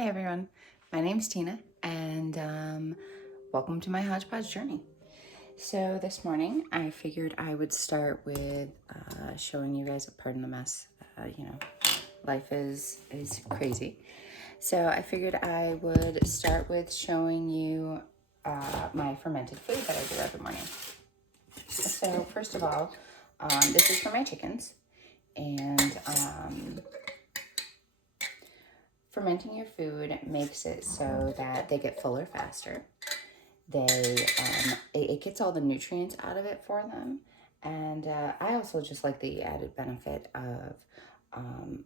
Hi everyone, my name's Tina and welcome to my hodgepodge journey. So this morning I figured I would start with showing you guys, pardon the mess, life is crazy. So I figured I would start with showing you my fermented food that I do every morning. So first of all, this is for my chickens, and fermenting your food makes it so that they get fuller faster. It gets all the nutrients out of it for them. And I also just like the added benefit of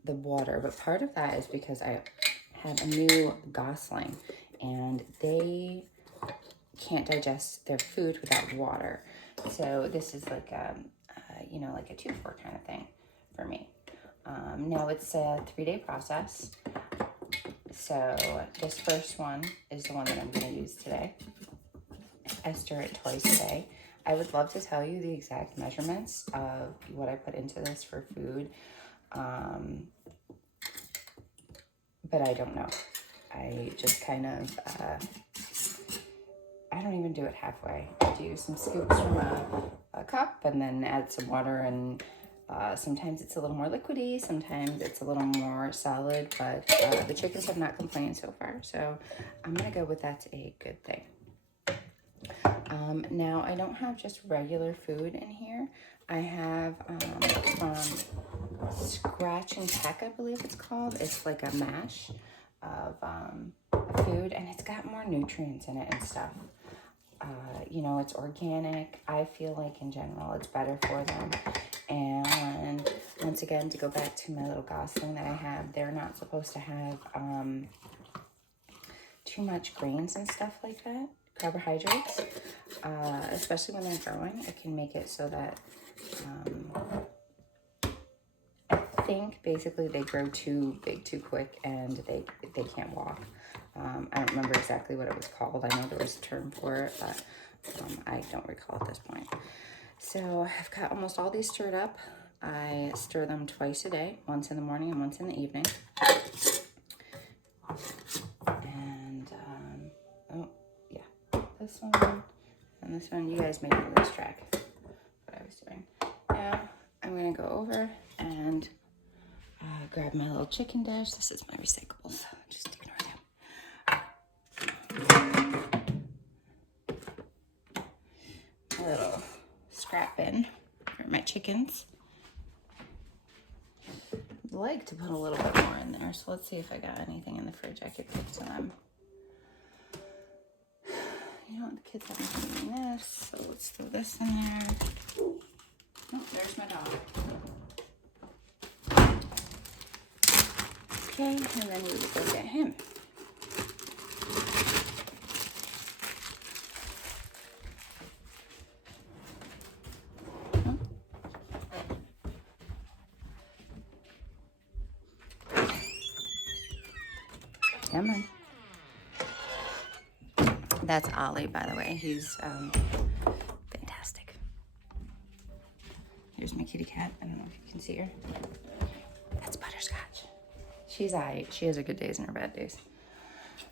the water. But part of that is because I have a new Gosling, and they can't digest their food without water. So this is like like a 2-for kind of thing for me. Now it's a 3-day process. So this first one is the one that I'm going to use today. I stir it twice a day. I would love to tell you the exact measurements of what I put into this for food, but I don't know. I just kind of, I don't even do it halfway. I do some scoops from a cup and then add some water, and sometimes it's a little more liquidy, sometimes it's a little more solid, but the chickens have not complained so far, so I'm gonna go with that's a good thing. Now I don't have just regular food in here. I have from Scratch and Peck, I believe it's called. It's like a mash of food, and it's got more nutrients in it and stuff. It's organic. I feel like in general it's better for them. And once again, to go back to my little Gosling that I have, they're not supposed to have too much grains and stuff like that, carbohydrates, especially when they're growing. It can make it so that I think basically they grow too big too quick and they can't walk. I don't remember exactly what it was called. I know there was a term for it, but I don't recall at this point. So I've got almost all these stirred up. I stir them twice a day, once in the morning and once in the evening. And, this one and this one, you guys may lose track of what I was doing. Now I'm gonna go over and grab my little chicken dish. This is my recyclables, just ignore them. A little scrap bin for my chickens. I'd like to put a little bit more in there, so let's see if I got anything in the fridge I could take to them. The kids haven't seen this, so let's throw this in there. Oh, there's my dog. Okay, and then we will go get him. Come on. That's Ollie, by the way. He's fantastic. Here's my kitty cat. I don't know if you can see her. That's Butterscotch. She's aight. She has her good days and her bad days.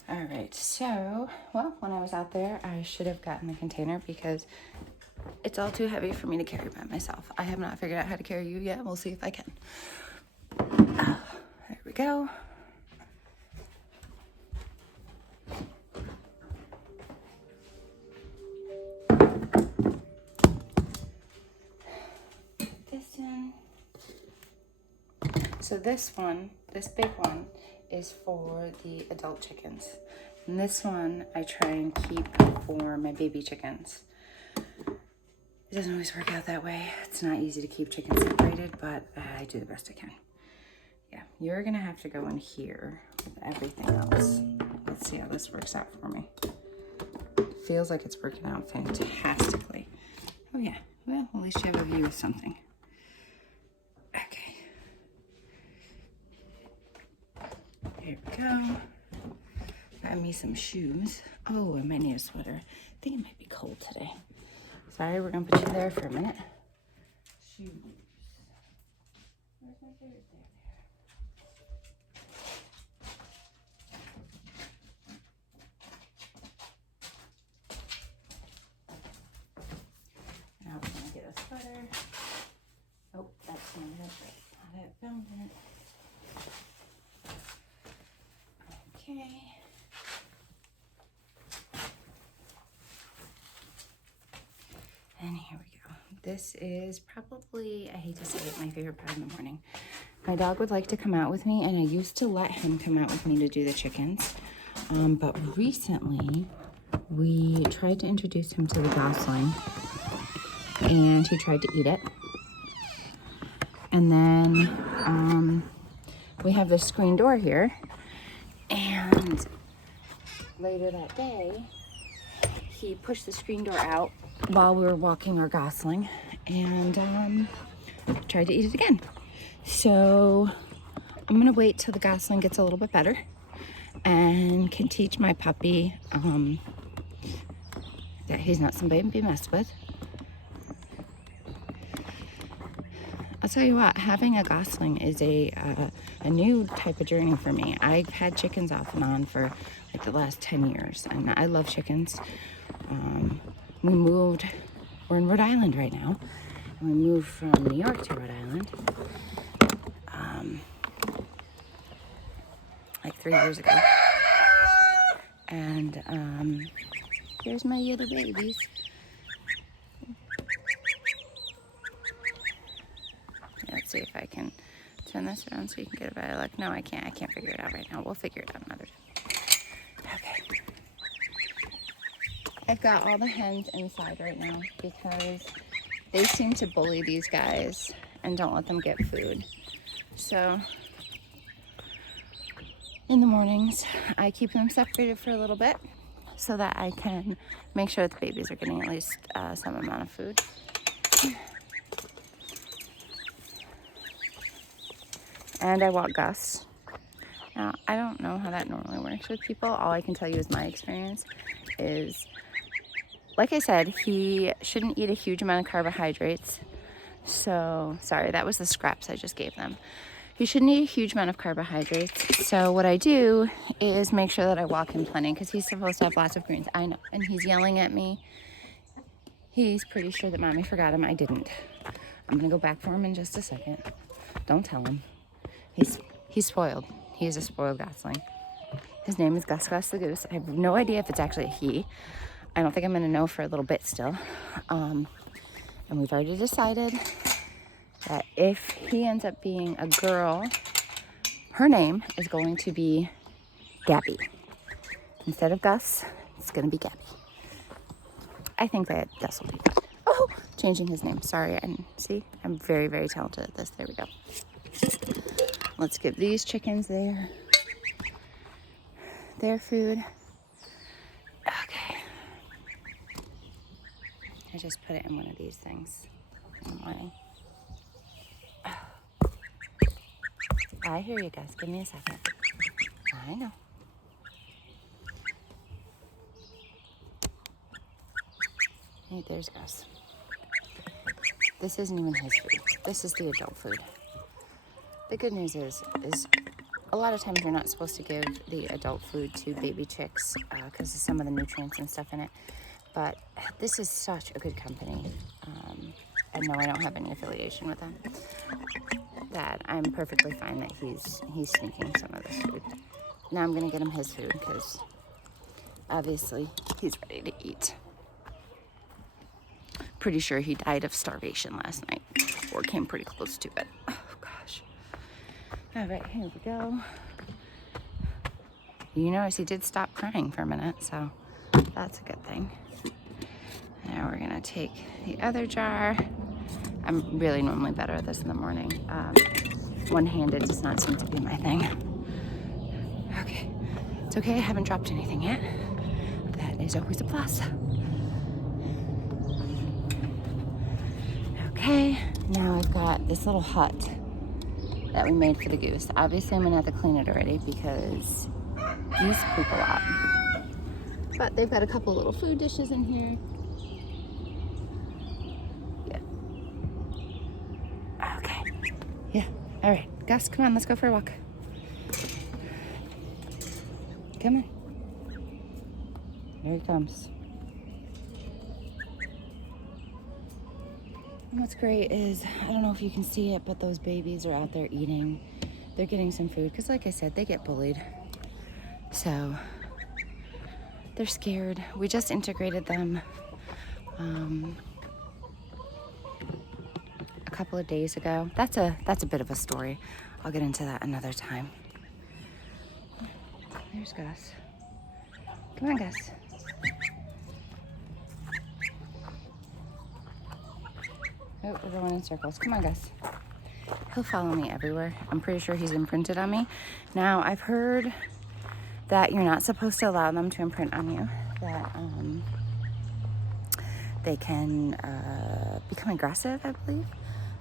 All right, so, well, when I was out there, I should have gotten the container because it's all too heavy for me to carry by myself. I have not figured out how to carry you yet. We'll see if I can. There we go. So this one, this big one, is for the adult chickens. And this one I try and keep for my baby chickens. It doesn't always work out that way. It's not easy to keep chickens separated, but I do the best I can. Yeah, you're gonna have to go in here with everything else. Let's see how this works out for me. It feels like it's working out fantastically. Oh yeah, well, at least you have a view of something. Okay. There we go. Got me some shoes. Oh, I might need a sweater. I think it might be cold today. Sorry, we're gonna put you there for a minute. Shoes. Where's my favorite? This is probably, I hate to say it, my favorite part in the morning. My dog would like to come out with me, and I used to let him come out with me to do the chickens. But recently, we tried to introduce him to the Gosling, and he tried to eat it. And then we have this screen door here, and later that day, he pushed the screen door out while we were walking our Gosling, and tried to eat it again. So I'm gonna wait till the Gosling gets a little bit better and can teach my puppy that he's not somebody to be messed with. I'll tell you what, having a Gosling is a new type of journey for me. I've had chickens off and on for like the last 10 years, and I love chickens. We're in Rhode Island right now, and we moved from New York to Rhode Island like 3 years ago. And here's my other babies. Let's see if I can turn this around so you can get a better look. No, I can't. I can't figure it out right now. We'll figure it out another time. Okay. I've got all the hens inside right now because they seem to bully these guys and don't let them get food. So in the mornings, I keep them separated for a little bit so that I can make sure that the babies are getting at least some amount of food. And I walk Gus. Now, I don't know how that normally works with people. All I can tell you is my experience is, like I said, he shouldn't eat a huge amount of carbohydrates. So, sorry, that was the scraps I just gave them. He shouldn't eat a huge amount of carbohydrates. So what I do is make sure that I walk him plenty because he's supposed to have lots of greens. I know, and he's yelling at me. He's pretty sure that Mommy forgot him. I didn't. I'm gonna go back for him in just a second. Don't tell him. He's spoiled. He is a spoiled Gosling. His name is Gus Gus the Goose. I have no idea if it's actually a he. I don't think I'm gonna know for a little bit still. And we've already decided that if he ends up being a girl, her name is going to be Gabby. Instead of Gus, it's gonna be Gabby. I think that Gus will be good. Oh, changing his name. Sorry, and see, I'm very, very talented at this. There we go. Let's give these chickens their food. Okay. I just put it in one of these things in the morning. I hear you guys. Give me a second. I know. Hey, there's Gus. This isn't even his food. This is the adult food. The good news is a lot of times you're not supposed to give the adult food to baby chicks because of some of the nutrients and stuff in it. But this is such a good company. And no, I don't have any affiliation with them. That I'm perfectly fine that he's sneaking some of this food. Now I'm gonna get him his food because obviously he's ready to eat. Pretty sure he died of starvation last night or came pretty close to it. Oh gosh. All right, here we go. You notice he did stop crying for a minute, so that's a good thing. Now we're gonna take the other jar. I'm really normally better at this in the morning. One-handed does not seem to be my thing. Okay, it's okay, I haven't dropped anything yet. That is always a plus. Okay, now I've got this little hut that we made for the goose. Obviously I'm gonna have to clean it already because geese poop a lot. But they've got a couple little food dishes in here. Yeah, all right. Gus, come on, let's go for a walk. Come on. Here he comes. And what's great is, I don't know if you can see it, but those babies are out there eating. They're getting some food, because like I said, they get bullied. So, they're scared. We just integrated them couple of days ago. That's a bit of a story. I'll get into that another time. There's Gus. Come on, Gus. Oh, we're going in circles. Come on, Gus. He'll follow me everywhere. I'm pretty sure he's imprinted on me. Now, I've heard that you're not supposed to allow them to imprint on you. That they can become aggressive, I believe.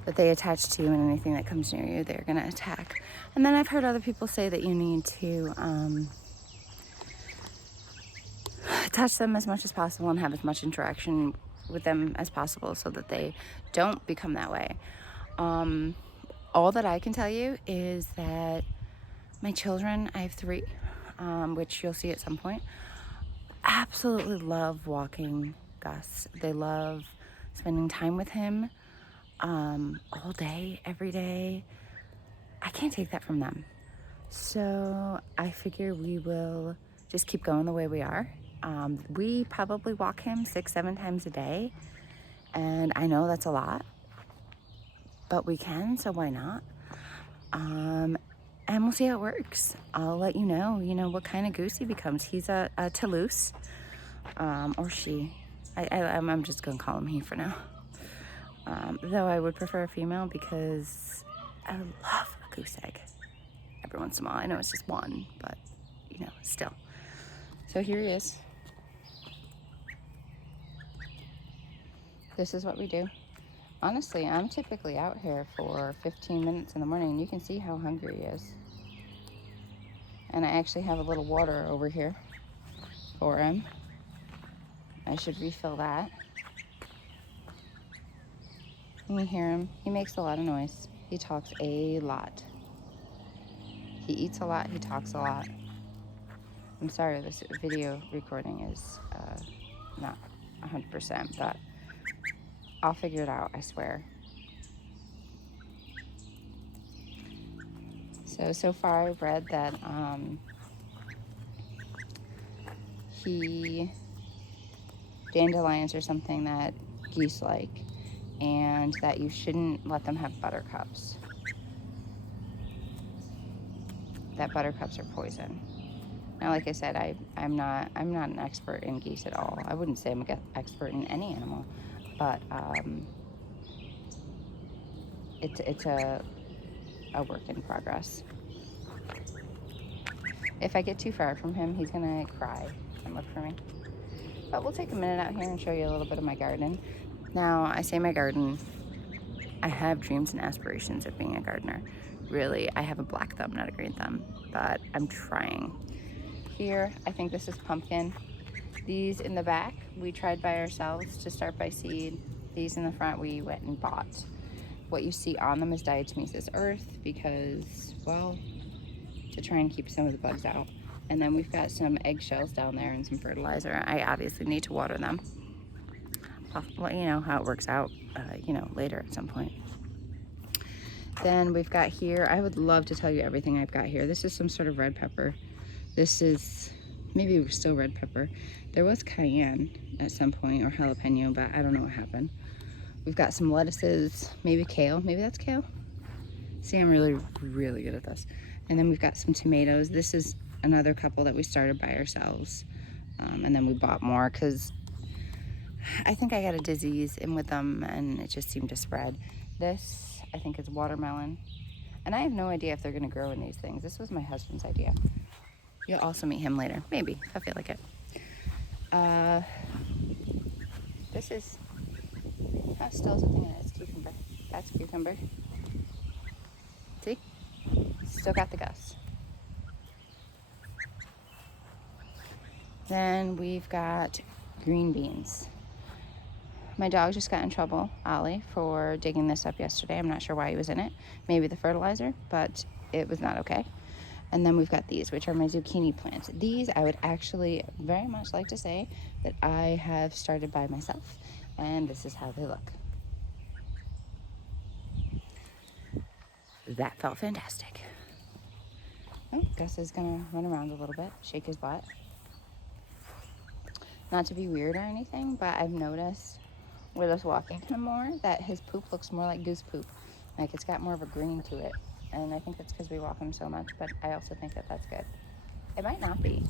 That they attach to you, and anything that comes near you, they're going to attack. And then I've heard other people say that you need to touch them as much as possible and have as much interaction with them as possible so that they don't become that way. All that I can tell you is that my children, I have 3, which you'll see at some point, absolutely love walking Gus. They love spending time with him all day, every day. I can't take that from them. So I figure we will just keep going the way we are. We probably walk him 6-7 times a day, and I know that's a lot, but we can, so why not? And we'll see how it works. I'll let you know what kind of goose he becomes. He's a Toulouse, or she. I'm just gonna call him he for now. Though I would prefer a female because I love a goose egg. Every once in a while, I know it's just one, but still. So here he is. This is what we do. Honestly, I'm typically out here for 15 minutes in the morning, and you can see how hungry he is. And I actually have a little water over here for him. I should refill that. And you hear him. He makes a lot of noise. He talks a lot. He eats a lot. He talks a lot. I'm sorry, this video recording is not 100%, but I'll figure it out, I swear. So far I've read that dandelions are something that geese like, and that you shouldn't let them have buttercups. That buttercups are poison. Now, like I said, I'm not an expert in geese at all. I wouldn't say I'm an expert in any animal, but it's a work in progress. If I get too far from him, he's gonna cry and look for me. But we'll take a minute out here and show you a little bit of my garden. Now, I say my garden, I have dreams and aspirations of being a gardener. Really, I have a black thumb, not a green thumb, but I'm trying. Here, I think this is pumpkin. These in the back, we tried by ourselves to start by seed. These in the front, we went and bought. What you see on them is diatomaceous earth because, well, to try and keep some of the bugs out. And then we've got some eggshells down there and some fertilizer. I obviously need to water them. I'll let you know how it works out, later at some point. Then we've got here, I would love to tell you everything I've got here. This is some sort of red pepper. This is maybe still red pepper. There was cayenne at some point, or jalapeno, but I don't know what happened. We've got some lettuces, maybe kale. Maybe that's kale. See, I'm really, really good at this. And then we've got some tomatoes. This is another couple that we started by ourselves. And then we bought more because I think I got a disease in with them and it just seemed to spread. This, I think, is watermelon. And I have no idea if they're going to grow in these things. This was my husband's idea. You'll also meet him later. Maybe, if I feel like it. This is, still is a thing in it. It's cucumber. That's cucumber. See? Still got the Gus. Then we've got green beans. My dog just got in trouble, Ollie, for digging this up yesterday. I'm not sure why he was in it. Maybe the fertilizer, but it was not okay. And then we've got these, which are my zucchini plants. These I would actually very much like to say that I have started by myself. And this is how they look. That felt fantastic. Oh, Gus is gonna run around a little bit, shake his butt. Not to be weird or anything, but I've noticed with us walking him more that his poop looks more like goose poop. Like it's got more of a green to it. And I think that's because we walk him so much, but I also think that that's good. It might not be.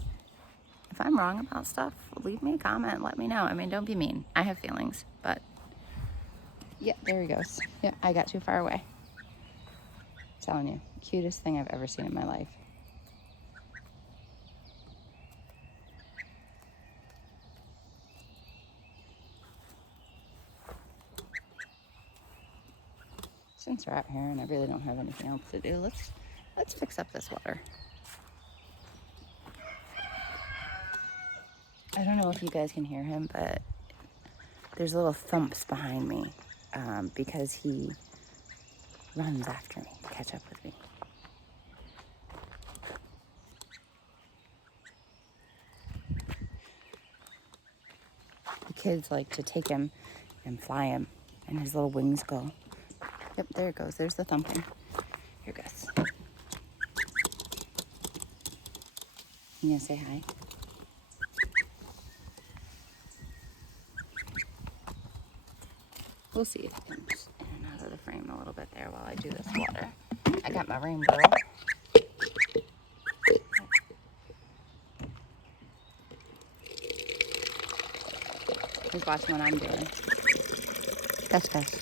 If I'm wrong about stuff, leave me a comment and let me know. I mean, don't be mean. I have feelings, but yeah, there he goes. Yeah, I got too far away. I'm telling you, cutest thing I've ever seen in my life. Since we're out here and I really don't have anything else to do, let's fix up this water. I don't know if you guys can hear him, but there's little thumps behind me because he runs after me to catch up with me. The kids like to take him and fly him, and his little wings go. Yep, there it goes. There's the thumping. Here it goes. You gonna say hi? We'll see if it comes in and out of the frame a little bit there while I do this water. I got my rainbow. He's watching what I'm doing. Gus, Gus.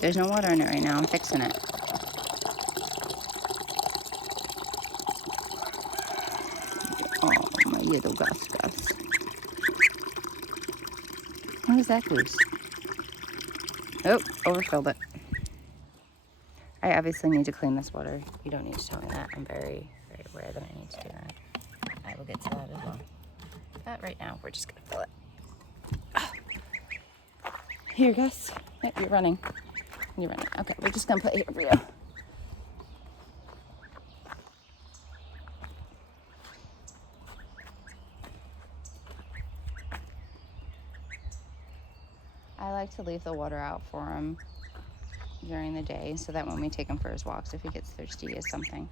There's no water in it right now. I'm fixing it. Oh, my little Gus, Gus. What is that goose? Oh, overfilled it. I obviously need to clean this water. You don't need to tell me that. I'm very, very aware that I need to do that. I will get to that as well. But right now, we're just going to fill it. Oh. Here, Gus. Yep, you're running. You're running. Okay, we're just going to put it here for you. I like to leave the water out for him during the day so that when we take him for his walks, if he gets thirsty, is something.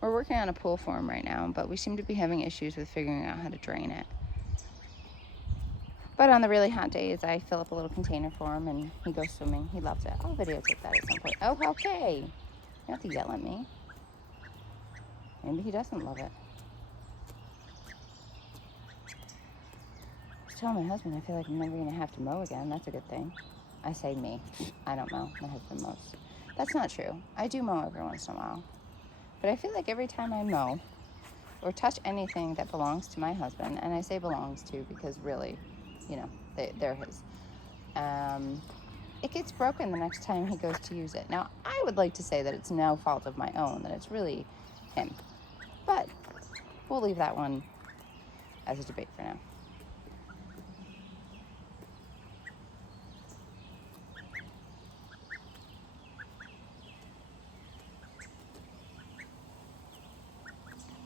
We're working on a pool for him right now, but we seem to be having issues with figuring out how to drain it. But on the really hot days, I fill up a little container for him and he goes swimming. He loves it. I'll videotape that at some point. Oh, okay. You don't have to yell at me. Maybe he doesn't love it. I was telling my husband I feel like I'm never going to have to mow again. That's a good thing. I say me. I don't mow. My husband mows. That's not true. I do mow every once in a while. But I feel like every time I mow or touch anything that belongs to my husband, and I say belongs to because really, you know, they're his, it gets broken the next time he goes to use it. Now, I would like to say that it's no fault of my own, that it's really him. But we'll leave that one as a debate for now.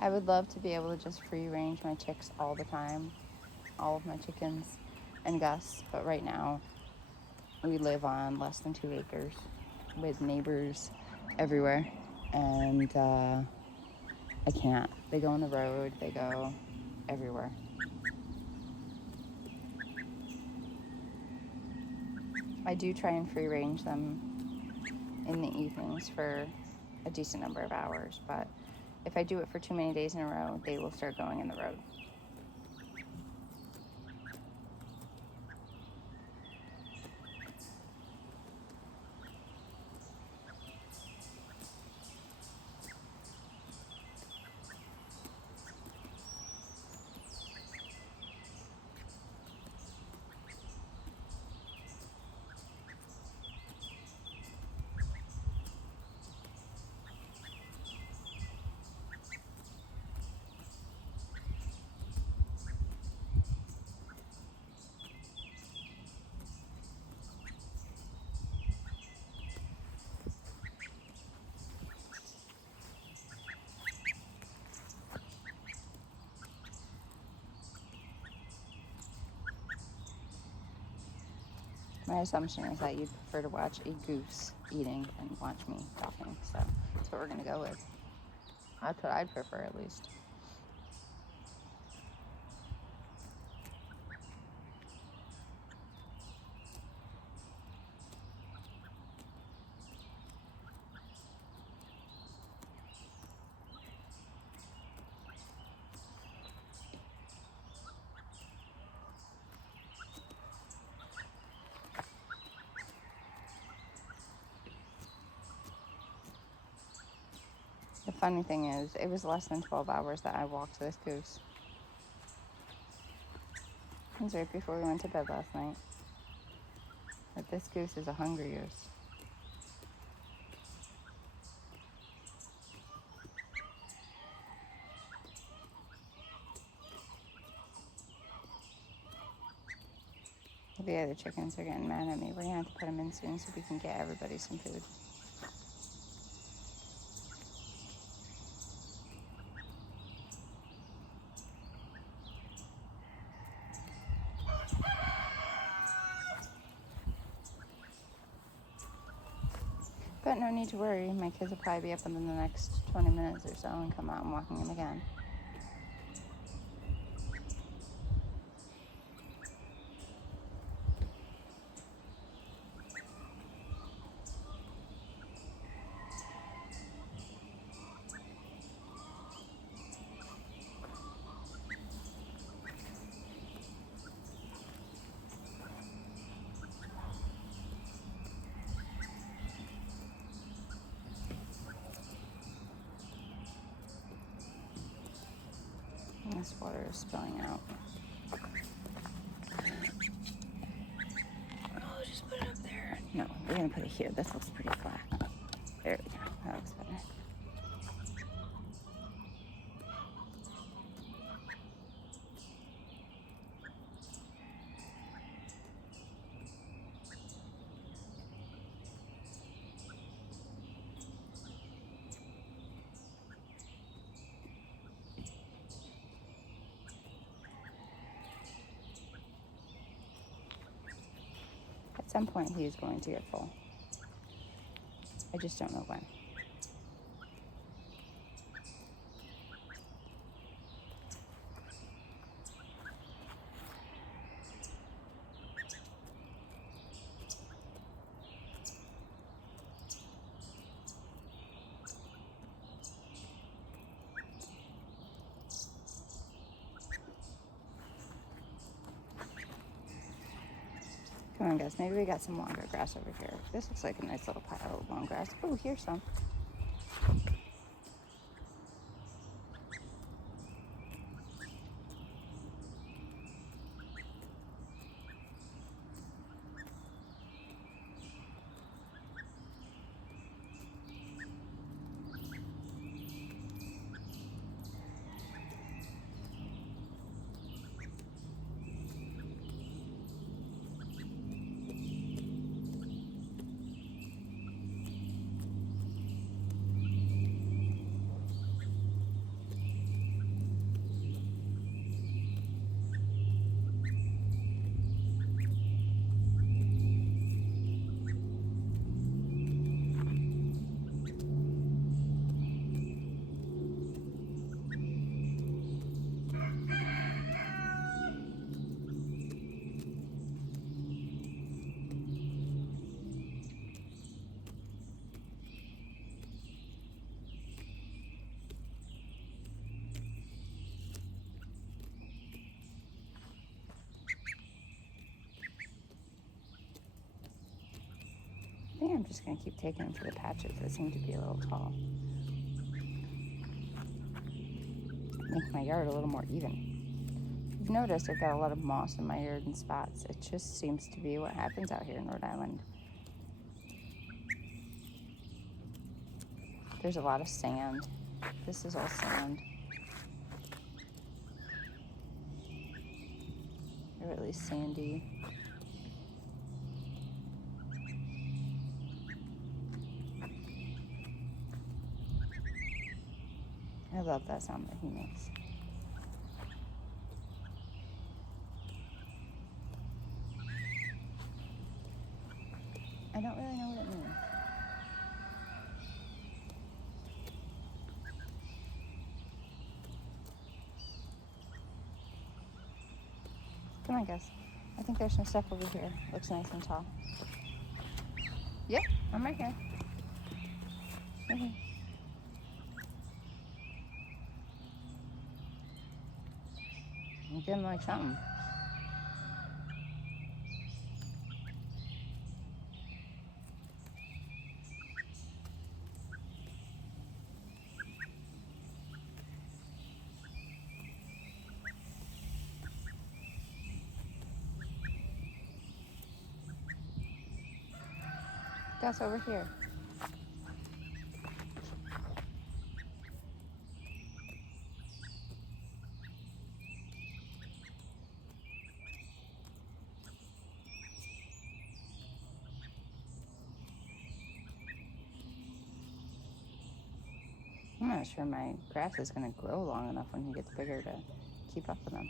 I would love to be able to just free range my chicks all the time, all of my chickens and Gus, but right now we live on less than 2 acres with neighbors everywhere, and I can't. They go on the road, they go everywhere. I do try and free range them in the evenings for a decent number of hours, but if I do it for too many days in a row, they will start going in the road. My assumption is that you'd prefer to watch a goose eating than watch me talking, so that's what we're going to go with. That's what I'd prefer, at least. The funny thing is, it was less than 12 hours that I walked this goose. It was right before we went to bed last night. But this goose is a hungry goose. The other chickens are getting mad at me. We're going to have to put them in soon so we can get everybody some food. But no need to worry. My kids will probably be up within the next 20 minutes or so and come out and walking them again. And this water is spilling out. Oh, just put it up there. No, we're going to put it here. This looks pretty flat. There we go. That looks better. At some point, he is going to get full. I just don't know when. Come on, guys. Maybe we got some longer grass over here. This looks like a nice little pile of long grass. Oh, here's some. I think I'm just going to keep taking them to the patches that seem to be a little tall. Make my yard a little more even. You've noticed I've got a lot of moss in my yard in spots. It just seems to be what happens out here in Rhode Island. There's a lot of sand. This is all sand. Or at least sandy. I love that sound that he makes. I don't really know what it means. Come on, guys. I think there's some stuff over here. Looks nice and tall. Yep, I'm right here. Okay. I'm getting like something. Gus, over here. I'm not sure my grass is going to grow long enough when he gets bigger to keep up with them.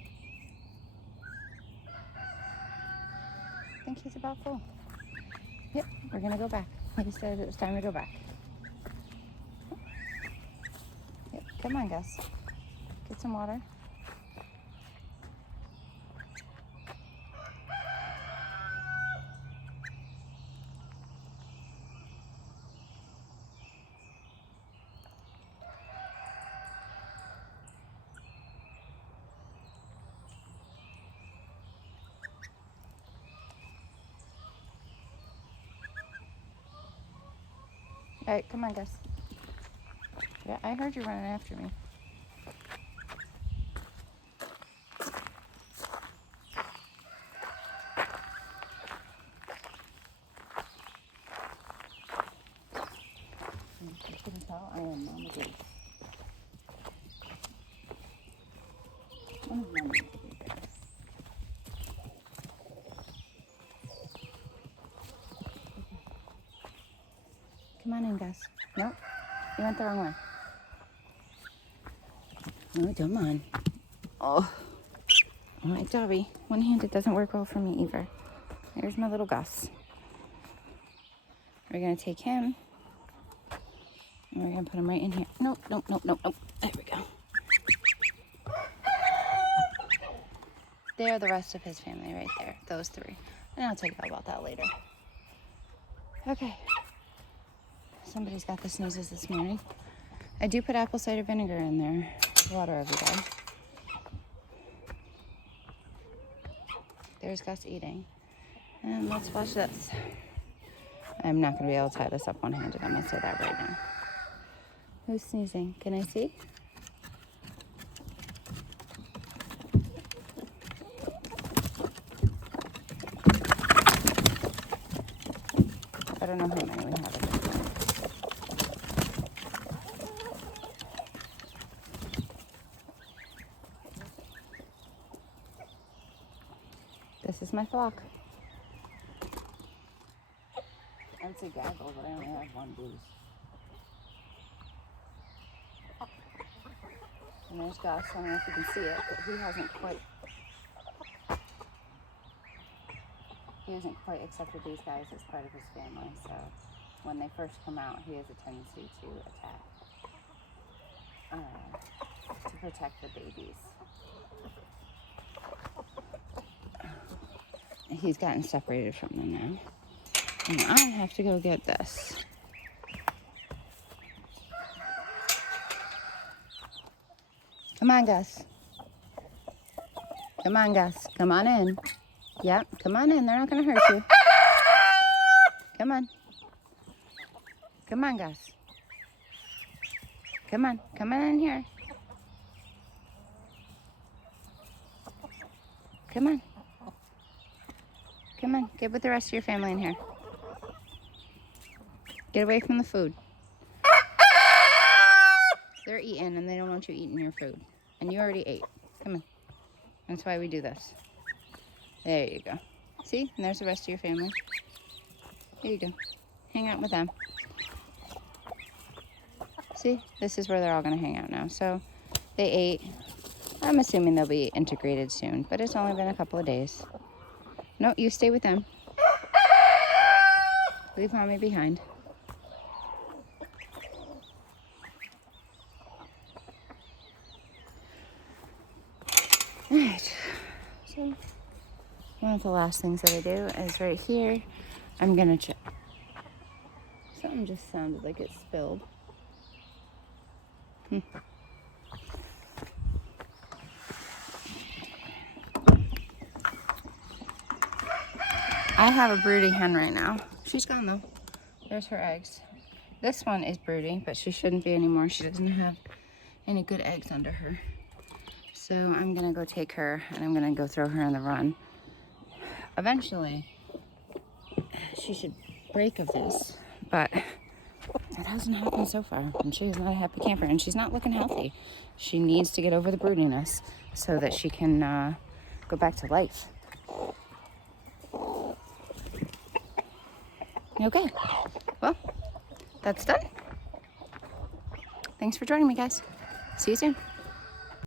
I think he's about full. Yep, we're going to go back. He said it was time to go back. Yep, come on, Gus. Get some water. All right, come on, Gus. Yeah, I heard you running after me. You can tell I am Mama Goose. One of Mama Goose. Come on in, Gus. Nope, you went the wrong way. Oh, come on. Oh. All right, Dobby. One-handed doesn't work well for me either. Here's my little Gus. We're going to take him. And we're going to put him right in here. Nope, nope, nope, nope, nope. There we go. They're the rest of his family right there. Those three. And I'll tell you all about that later. Okay. Somebody's got the snoozes this morning. I do put apple cider vinegar in their water every day. There's Gus eating. And let's watch this. I'm not going to be able to tie this up one-handed. I'm going to say that right now. Who's sneezing? Can I see? I don't know how many we have. This is my flock. I'd say gaggle, but I only have one goose. And there's Gus. I don't know if you can see it, but he hasn't quite accepted these guys as part of his family. So when they first come out, he has a tendency to attack, to protect the babies. He's gotten separated from them now. And I have to go get this. Come on, Gus. Come on, Gus. Come on in. Yep, come on in. They're not going to hurt you. Come on. Come on, Gus. Come on. Come on in here. Come on. Come on. Get with the rest of your family in here. Get away from the food. They're eating and they don't want you eating your food. And you already ate. Come on. That's why we do this. There you go. See? And there's the rest of your family. Here you go. Hang out with them. See? This is where they're all going to hang out now. So they ate. I'm assuming they'll be integrated soon, but it's only been a couple of days. No, you stay with them. Leave Mommy behind. Alright, so one of the last things that I do is right here, I'm gonna check. Something just sounded like it spilled. I have a broody hen right now. She's gone though. There's her eggs. This one is broody, but she shouldn't be anymore. She doesn't have any good eggs under her. So I'm gonna go take her and I'm gonna go throw her in the run. Eventually, she should break of this, but it hasn't happened so far. And she is not a happy camper, and she's not looking healthy. She needs to get over the broodiness so that she can go back to life. Okay, well, that's done. Thanks for joining me, guys. See you soon.